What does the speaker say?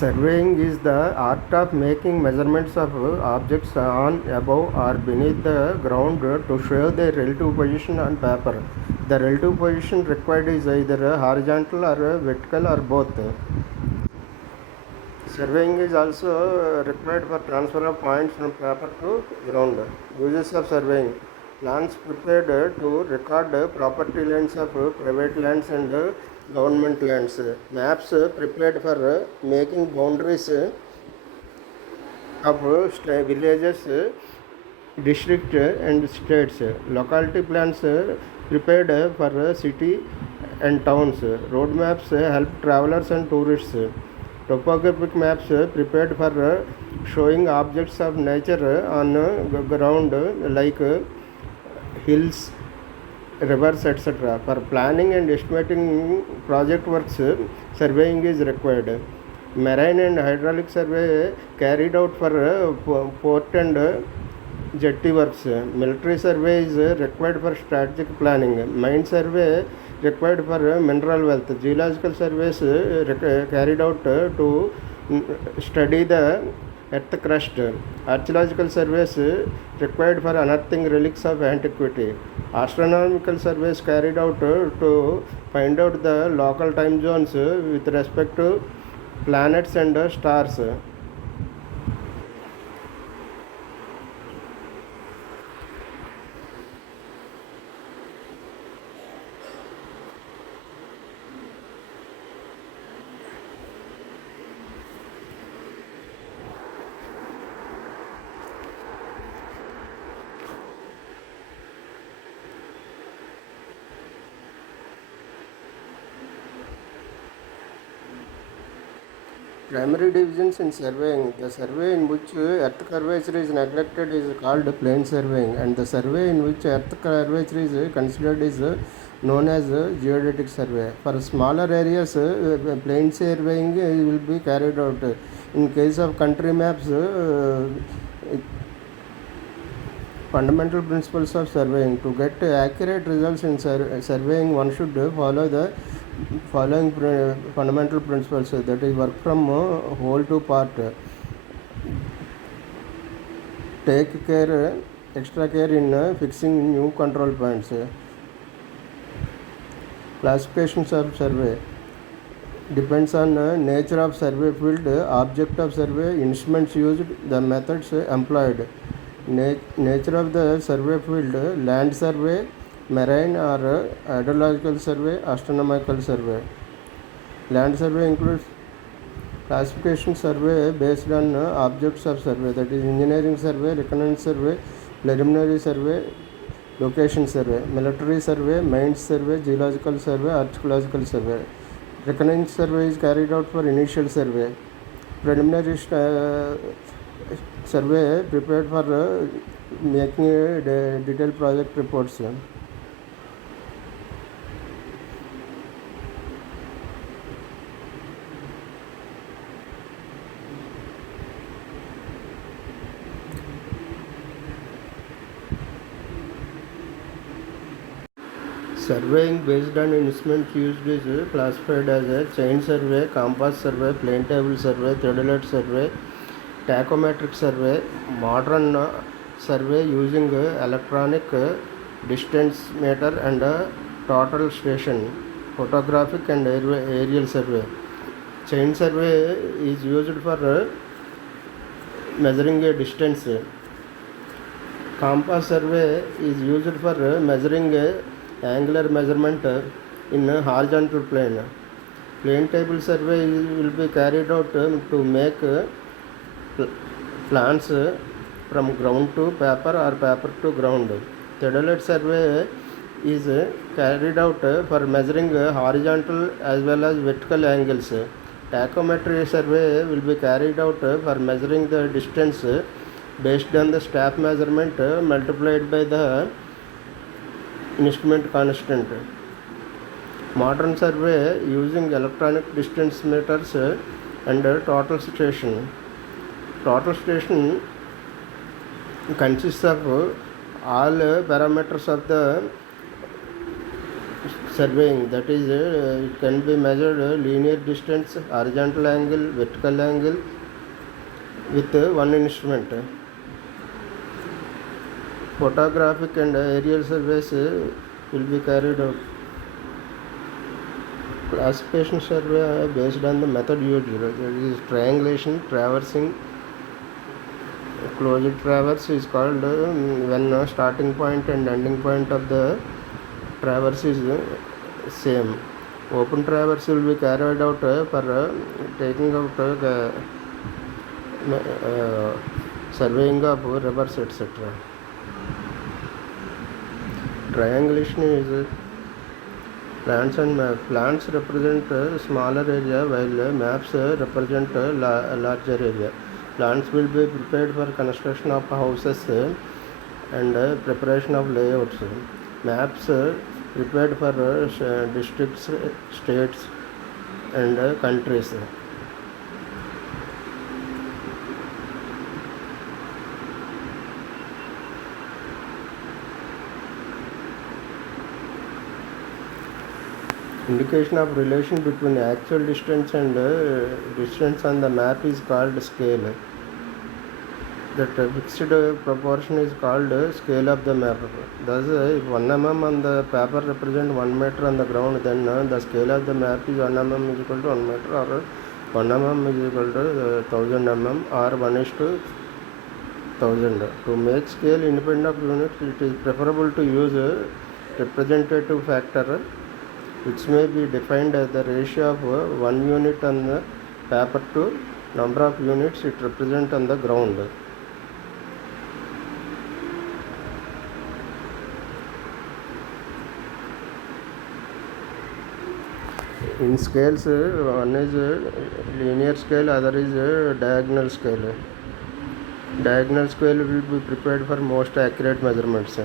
Surveying is the art of making measurements of objects on, above, or beneath the ground to show their relative position on paper. The relative position required is either horizontal or vertical or both. Surveying is also required for transfer of points from paper to ground. Uses of surveying: plans prepared to record property lines of private lands and government lands. Maps prepared for making boundaries of villages, districts, and states. Locality plans prepared for city and towns. Road maps help travelers and tourists. Topographic maps prepared for showing objects of nature on ground like hills, rivers, etc. For planning and estimating project works, surveying is required. Marine and hydraulic survey carried out for port and jetty works. Military survey is required for strategic planning. Mine survey required for mineral wealth. Geological surveys carried out to study the earth crust. Archaeological surveys required for unearthing relics of antiquity. Astronomical surveys carried out to find out the local time zones with respect to planets and stars. Primary divisions in surveying: the survey in which earth curvature is neglected is called plane surveying, and the survey in which earth curvature is considered is known as geodetic survey. For smaller areas, plane surveying will be carried out. In case of country maps, fundamental principles of surveying: to get accurate results in surveying, one should follow the following fundamental principles, that is, work from whole to part, take extra care in fixing new control points. Classifications of survey depends on nature of survey field, object of survey, instruments used, the methods employed. Nature of the survey field: land survey, marine or hydrological survey, astronomical survey. Land survey includes classification survey based on objects of survey, that is, engineering survey, reconnaissance survey, preliminary survey, location survey. Military survey, mines survey, geological survey, archaeological survey. Reconnaissance survey is carried out for initial survey. Preliminary survey prepared for making detailed project reports. Surveying based on instruments used is classified as a chain survey, compass survey, plane table survey, theodolite survey, tachometric survey. Modern survey using electronic distance meter and total station, photographic and aerial survey. Chain survey is used for measuring a distance. Compass survey is used for measuring angular measurement in a horizontal plane. Plane table survey will be carried out to make plans from ground to paper or paper to ground. Theodolite survey is carried out for measuring horizontal as well as vertical angles. Tachometry survey will be carried out for measuring the distance based on the staff measurement multiplied by the instrument constant. Modern survey using electronic distance meters and total station. Total station consists of all parameters of the surveying, that is it can be measured linear distance, horizontal angle, vertical angle with one instrument. Photographic and aerial surveys will be carried out. Classification survey based on the method used, that is triangulation. Traversing, closed traverse is called when starting point and ending point of the traverse is same. Open traverse will be carried out for taking out surveying of rivers, etc. Triangulation is plants and maps. Plants represent a smaller area while maps represent a larger area. Plants will be prepared for construction of houses and preparation of layouts. Maps prepared for districts, states and countries. Indication of relation between actual distance and distance on the map is called scale. That fixed proportion is called scale of the map. Thus, if 1 mm on the paper represent 1 meter on the ground, then the scale of the map is 1 mm is equal to 1 meter, or 1 mm is equal to 1000 mm, or 1 is to 1000. To make scale independent of units, it is preferable to use a representative factor, which may be defined as the ratio of 1 unit on the paper to number of units it represents on the ground. In scales, one is linear scale, other is diagonal scale. Diagonal scale will be prepared for most accurate measurements.